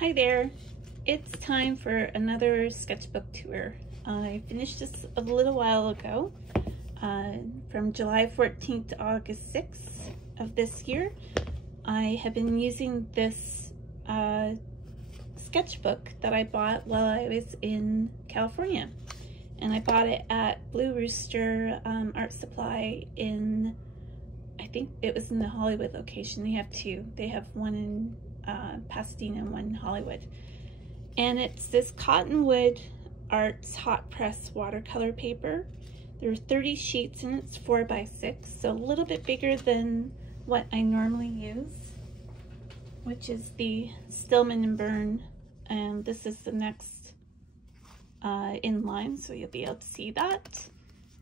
Hi there, it's time for another sketchbook tour. I finished this a little while ago, from July 14th to August 6th of this year. I have been using this sketchbook that I bought while I was in California. And I bought it at Blue Rooster Art Supply in, I think it was in the Hollywood location. They have two. They have one in Pasadena and one in Hollywood. And it's this Cottonwood Arts hot press watercolor paper. There are 30 sheets and it's 4x6, so a little bit bigger than what I normally use, which is the Stillman and Birn. And this is the next in line, so you'll be able to see that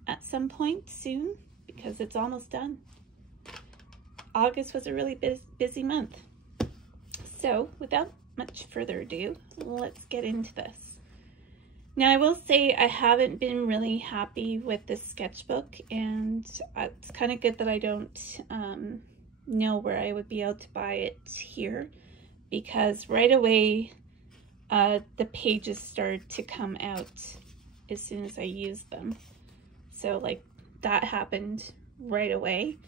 at some point soon because it's almost done. August was a really busy month. So without much further ado, let's get into this. Now I will say I haven't been really happy with this sketchbook, and it's kind of good that I don't know where I would be able to buy it here, because right away the pages started to come out as soon as I used them. So like that happened right away.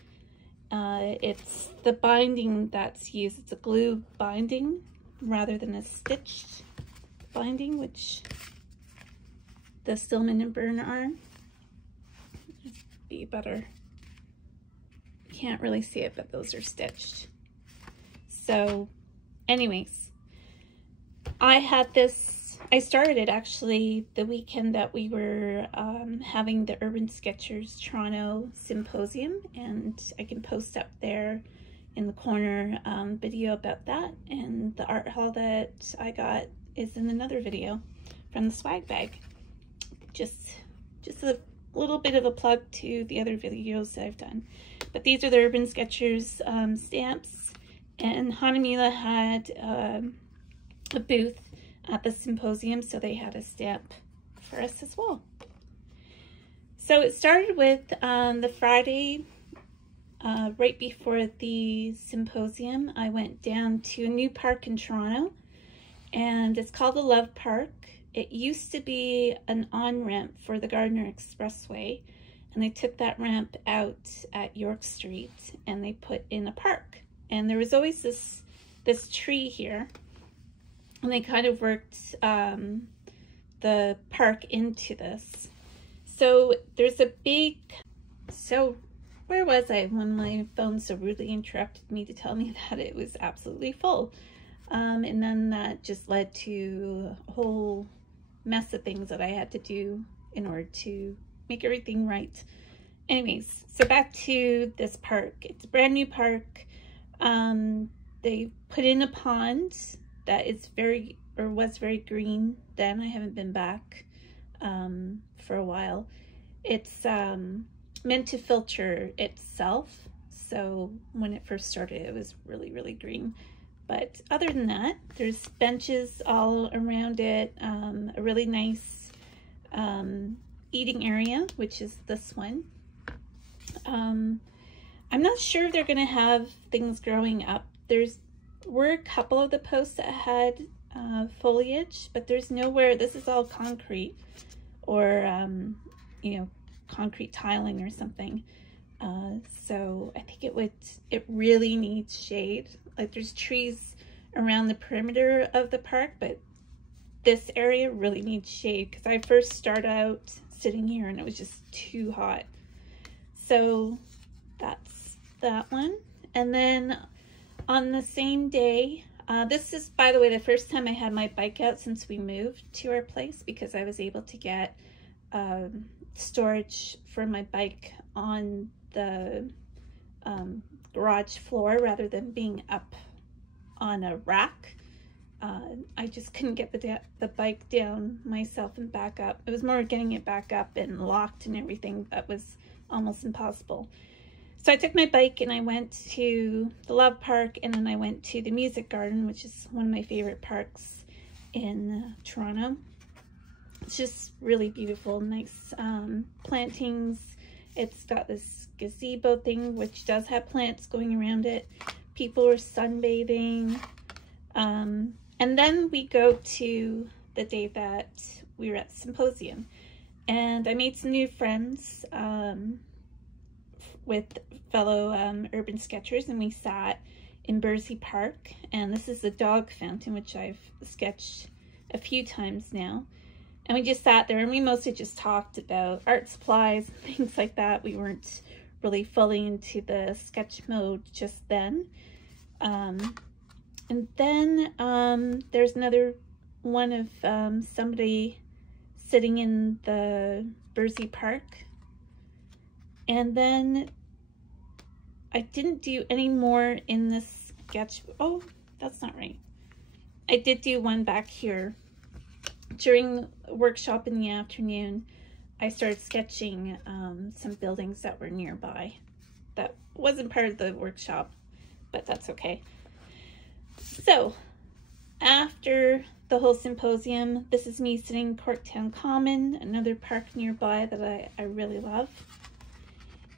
It's the binding that's used. It's a glue binding rather than a stitched binding, which the Stillman and Birn are. Be better. Can't really see it, but those are stitched. So anyways, I had this, I started it actually the weekend that we were having the Urban Sketchers Toronto Symposium, and I can post up there in the corner video about that, and the art haul that I got is in another video from the swag bag. Just a little bit of a plug to the other videos that I've done. But these are the Urban Sketchers stamps, and Hanamila had a booth at the symposium, so they had a stamp for us as well. So it started with the Friday right before the symposium. I went down to a new park in Toronto, and it's called the Love Park. It used to be an on-ramp for the Gardiner Expressway, and they took that ramp out at York Street and they put in a park. And there was always this tree here, and they kind of worked the park into this. So there's a big, so where was I when my phone so rudely interrupted me to tell me that it was absolutely full? And then that just led to a whole mess of things that I had to do in order to make everything right. Anyways, so back to this park. It's a brand new park. They put in a pond that is was very green then. I haven't been back for a while. It's meant to filter itself, so when it first started it was really green. But other than that, there's benches all around it, a really nice eating area, which is this one. I'm not sure if they're gonna have things growing up. Were a couple of the posts that had foliage, but there's nowhere. This is all concrete, or you know, concrete tiling or something. So I think it really needs shade. Like there's trees around the perimeter of the park, but this area really needs shade, because I first started out sitting here and it was just too hot. So that's that one. And then on the same day, this is, by the way, the first time I had my bike out since we moved to our place, because I was able to get storage for my bike on the garage floor rather than being up on a rack. I just couldn't get the bike down myself and back up. It was more getting it back up and locked and everything that was almost impossible. So I took my bike and I went to the Love Park, and then I went to the Music Garden, which is one of my favorite parks in Toronto. It's just really beautiful, nice plantings. It's got this gazebo thing, which does have plants going around it. People were sunbathing. And then we go to the day that we were at the symposium, and I made some new friends with fellow urban sketchers, and we sat in Bursey Park, and this is the dog fountain, which I've sketched a few times now. And we just sat there and we mostly just talked about art supplies and things like that. We weren't really fully into the sketch mode just then. And then there's another one of somebody sitting in the Bursey Park. And then I didn't do any more in this sketch. Oh, that's not right. I did do one back here. During a workshop in the afternoon, I started sketching some buildings that were nearby. That wasn't part of the workshop, but that's okay. So, after the whole symposium, this is me sitting in Corktown Common, another park nearby that I really love.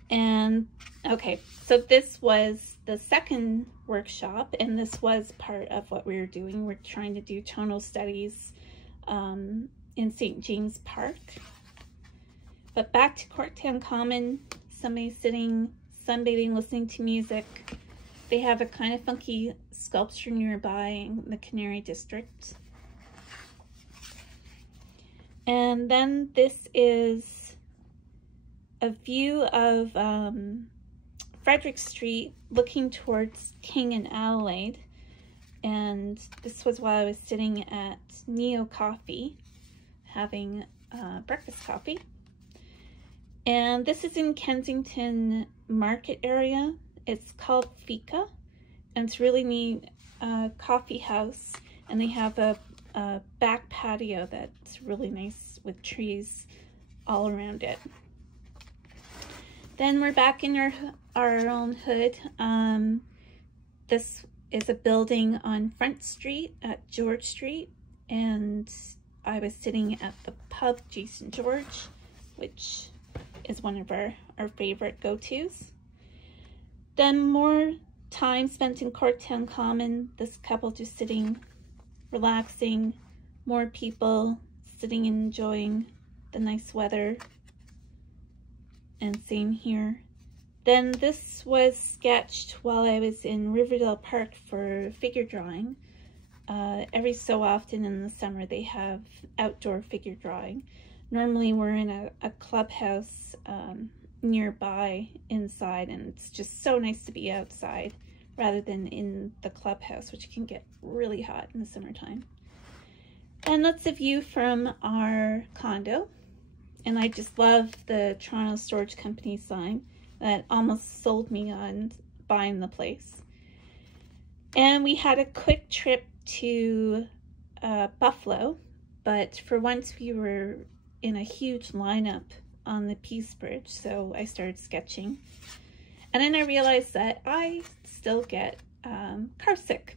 And, okay, so this was the second workshop, and this was part of what we were doing. We're trying to do tonal studies in St. James Park. But back to Corktown Common, somebody sitting, sunbathing, listening to music. They have a kind of funky sculpture nearby in the Canary District. And then this is a view of Frederick Street looking towards King and Adelaide. And this was while I was sitting at Neo Coffee having breakfast coffee. And this is in Kensington Market area. It's called Fika, and it's really neat coffee house, and they have a back patio that's really nice with trees all around it. Then we're back in our own hood. This is a building on Front Street at George Street, and I was sitting at the pub Jason George, which is one of our favorite go-tos. Then more time spent in Corktown Common, this couple just sitting, relaxing, more people sitting and enjoying the nice weather, and same here. Then this was sketched while I was in Riverdale Park for figure drawing. Every so often in the summer they have outdoor figure drawing. Normally we're in a clubhouse nearby inside, and it's just so nice to be outside rather than in the clubhouse, which can get really hot in the summertime. And that's a view from our condo. And I just love the Toronto Storage Company sign that almost sold me on buying the place. And we had a quick trip to Buffalo, but for once we were in a huge lineup on the Peace Bridge, so I started sketching. And then I realized that I still get car sick,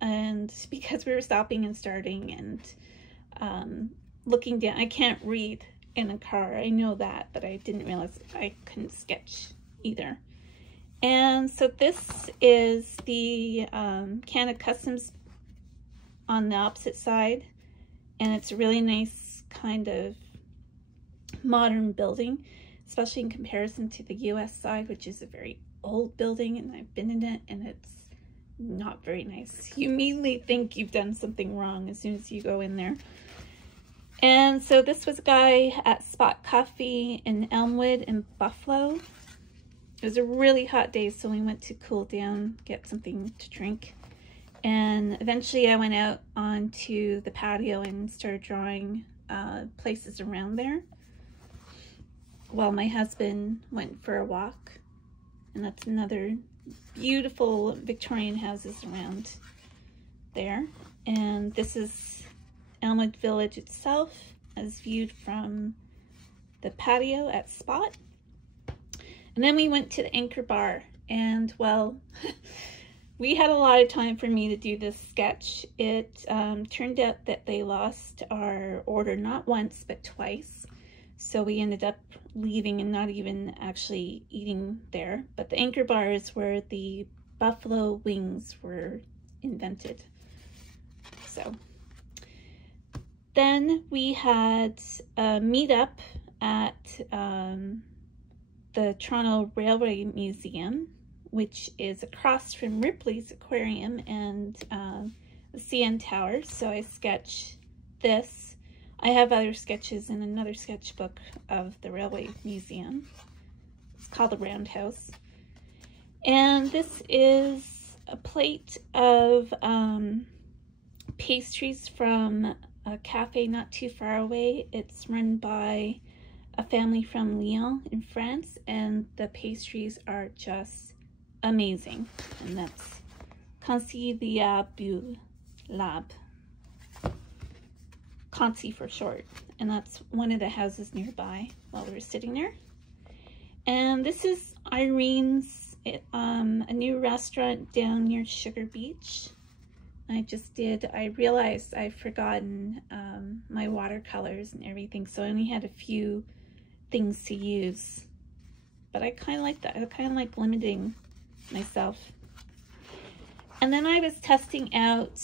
and because we were stopping and starting and looking down, I can't read in a car. I know that, but I didn't realize I couldn't sketch either. And so this is the Canada Customs on the opposite side, and it's a really nice kind of modern building, especially in comparison to the US side, which is a very old building, and I've been in it and it's not very nice. You immediately think you've done something wrong as soon as you go in there. And so this was a guy at Spot Coffee in Elmwood in Buffalo. It was a really hot day, so we went to cool down, get something to drink. And eventually I went out onto the patio and started drawing places around there while my husband went for a walk. And that's another beautiful Victorian houses around there. And this is Elmwood Village itself as viewed from the patio at Spot. And then we went to the Anchor Bar, and well, we had a lot of time for me to do this sketch. It turned out that they lost our order not once but twice, so we ended up leaving and not even actually eating there. But the Anchor Bar is where the buffalo wings were invented. So Then we had a meetup at the Toronto Railway Museum, which is across from Ripley's Aquarium and the CN Tower. So I sketched this. I have other sketches in another sketchbook of the Railway Museum. It's called the Roundhouse. And this is a plate of pastries from a cafe not too far away. It's run by a family from Lyon in France, and the pastries are just amazing. And that's Conciliabule Lab. Conci for short. And that's one of the houses nearby while we were sitting there. And this is Irene's, a new restaurant down near Sugar Beach. I realized I've forgotten my watercolors and everything, so I only had a few things to use. But I kind of like that. I kind of like limiting myself. And then I was testing out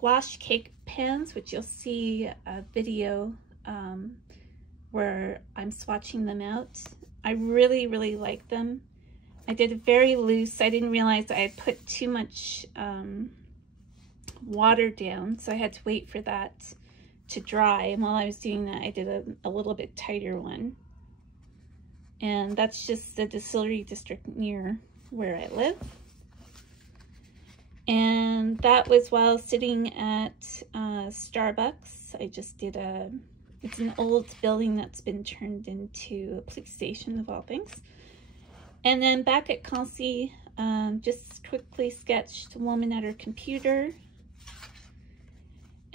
gouache cake pans, which you'll see a video where I'm swatching them out. I really, really like them. I did it very loose. I didn't realize I had put too much water down, so I had to wait for that to dry. And while I was doing that, I did a little bit tighter one. And that's just the distillery district near where I live. And that was while sitting at Starbucks. I just did it's an old building that's been turned into a police station of all things. And then back at Conci, just quickly sketched a woman at her computer.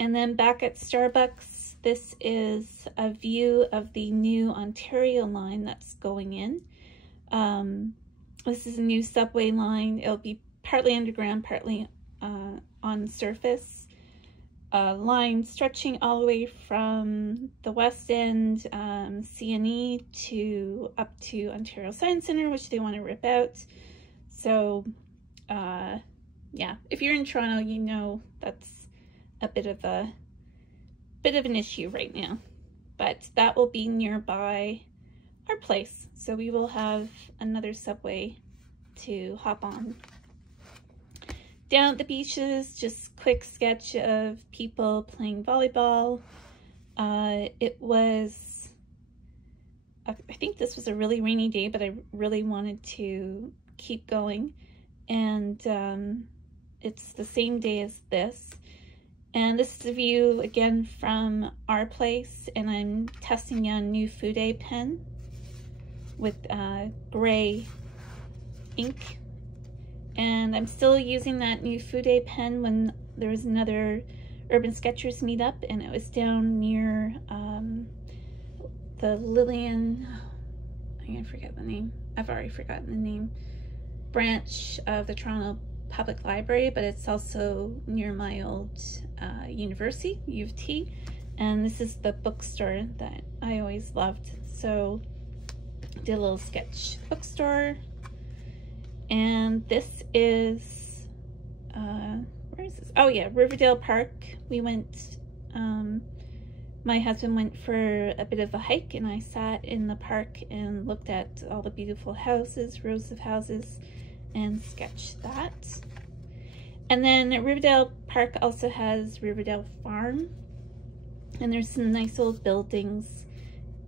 And then back at Starbucks, this is a view of the new Ontario line that's going in. This is a new subway line. It'll be partly underground, partly on surface. A line stretching all the way from the West End, CNE, to up to Ontario Science Centre, which they want to rip out. So, yeah, if you're in Toronto, you know that's a bit of an issue right now. But that will be nearby our place, so we will have another subway to hop on. Down at the beaches, just quick sketch of people playing volleyball. It was, I think this was a really rainy day, but I really wanted to keep going. And it's the same day as this. And this is a view again from our place, and I'm testing out a new Fude pen with gray ink. And I'm still using that new Fude pen when there was another Urban Sketchers meetup, and it was down near the Lillian, I'm gonna forget the name, I've already forgotten the name, branch of the Toronto Public Library, but it's also near my old university, U of T, and this is the bookstore that I always loved. So did a little sketch bookstore. And this is, where is this? Oh yeah, Riverdale Park. We went, my husband went for a bit of a hike, and I sat in the park and looked at all the beautiful houses, rows of houses, and sketched that. And then Riverdale Park also has Riverdale Farm, and there's some nice old buildings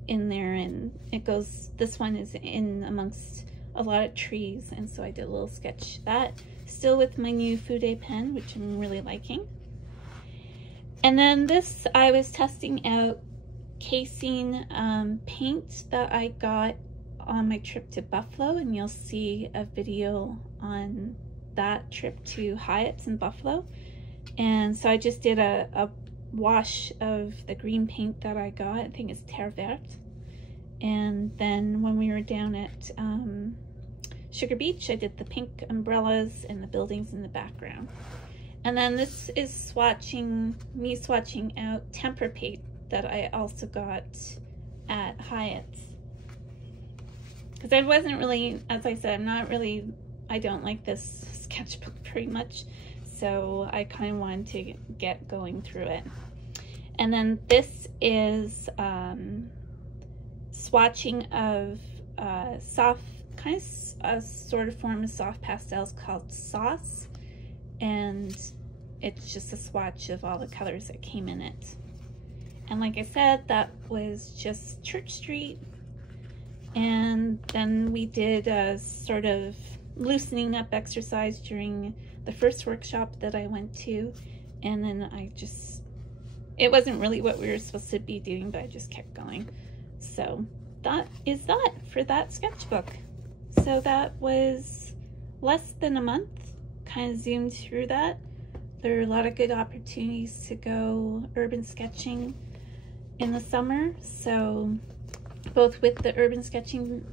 in there, and it goes, this one is in amongst a lot of trees, and so I did a little sketch of that, still with my new Fude pen, which I'm really liking. And then this, I was testing out casing paint that I got on my trip to Buffalo, and you'll see a video on that trip to Hyatt's in Buffalo. And so I just did a wash of the green paint that I got. I think it's Terre Verte. And then when we were down at Sugar Beach, I did the pink umbrellas and the buildings in the background. And then this is me swatching out tempera paint that I also got at Hyatt's. Because I wasn't really, as I said, I don't like this sketchbook very much. So I kind of wanted to get going through it. And then this is swatching of soft, kind of a sort of form of soft pastels called Sauce, and it's just a swatch of all the colors that came in it. And like I said, that was just Church Street. And then we did a sort of loosening up exercise during the first workshop that I went to, and then it wasn't really what we were supposed to be doing, but I just kept going. So that is that for that sketchbook. So that was less than a month, kind of zoomed through that. There are a lot of good opportunities to go urban sketching in the summer, so both with the urban sketching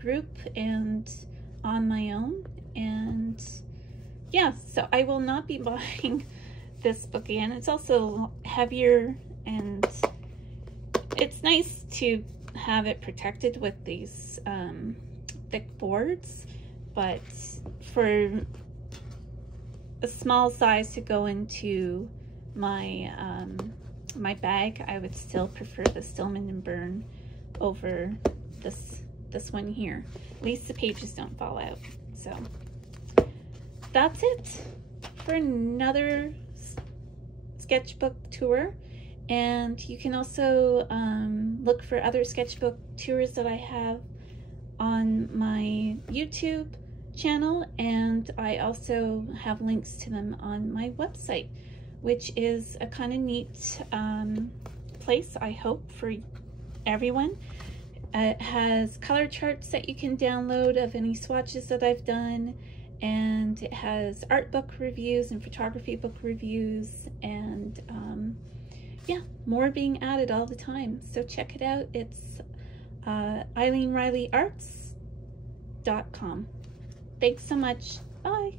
group and on my own. And yeah, so I will not be buying this book again. It's also heavier, and it's nice to have it protected with these thick boards, but for a small size to go into my my bag, I would still prefer the Stillman and Birn over this one here. At least the pages don't fall out. So that's it for another sketchbook tour. And you can also look for other sketchbook tours that I have on my YouTube channel, and I also have links to them on my website, which is a kind of neat place, I hope, for everyone. It has color charts that you can download of any swatches that I've done, and it has art book reviews and photography book reviews, and yeah, more being added all the time. So check it out. It's EileenRileyArts.com. Thanks so much. Bye.